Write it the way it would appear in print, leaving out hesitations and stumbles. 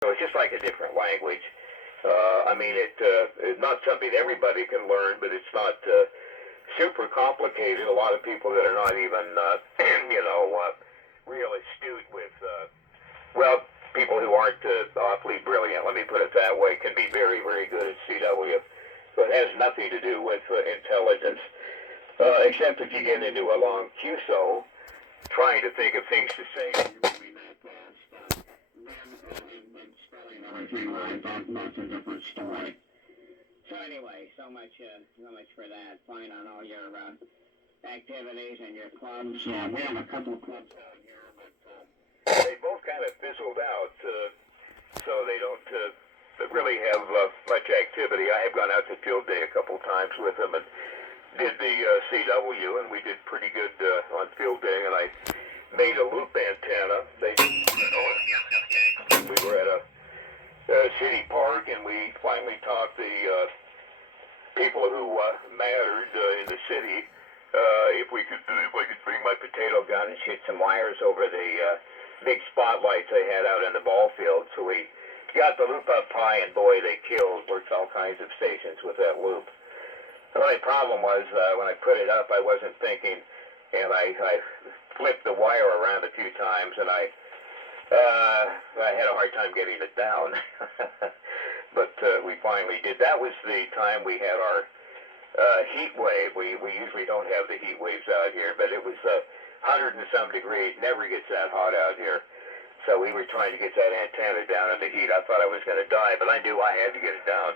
So it's just like a different language. I mean, it's not something everybody can learn, but it's not super complicated. A lot of people that are not even, real astute with, people who aren't awfully brilliant, let me put it that way, can be very, very good at CW. So it has nothing to do with intelligence, except if you get into a long QSO, trying to think of things to say. That's a different story. So anyway, so much for that. Fine on all your activities and your clubs. Yeah, we have a couple of clubs down here, but they both kind of fizzled out, so they don't really have much activity. I have gone out to field day a couple times with them and did the CW, and we did pretty good on field day, and I made a loop antenna. We were at a city park, and we finally talked the people who mattered in the city if I could bring my potato gun and shoot some wires over the big spotlights they had out in the ball field. So we got the loop up high, and boy, they killed. Worked all kinds of stations with that loop. The only problem was when I put it up, I wasn't thinking, and I flipped the wire around a few times, and I had a hard time getting it down. But we finally did. That was the time we had our heat wave. We usually don't have the heat waves out here, but it was 100 and some degrees. Never gets that hot out here. So we were trying to get that antenna down in the heat. I thought I was going to die, but I knew I had to get it down.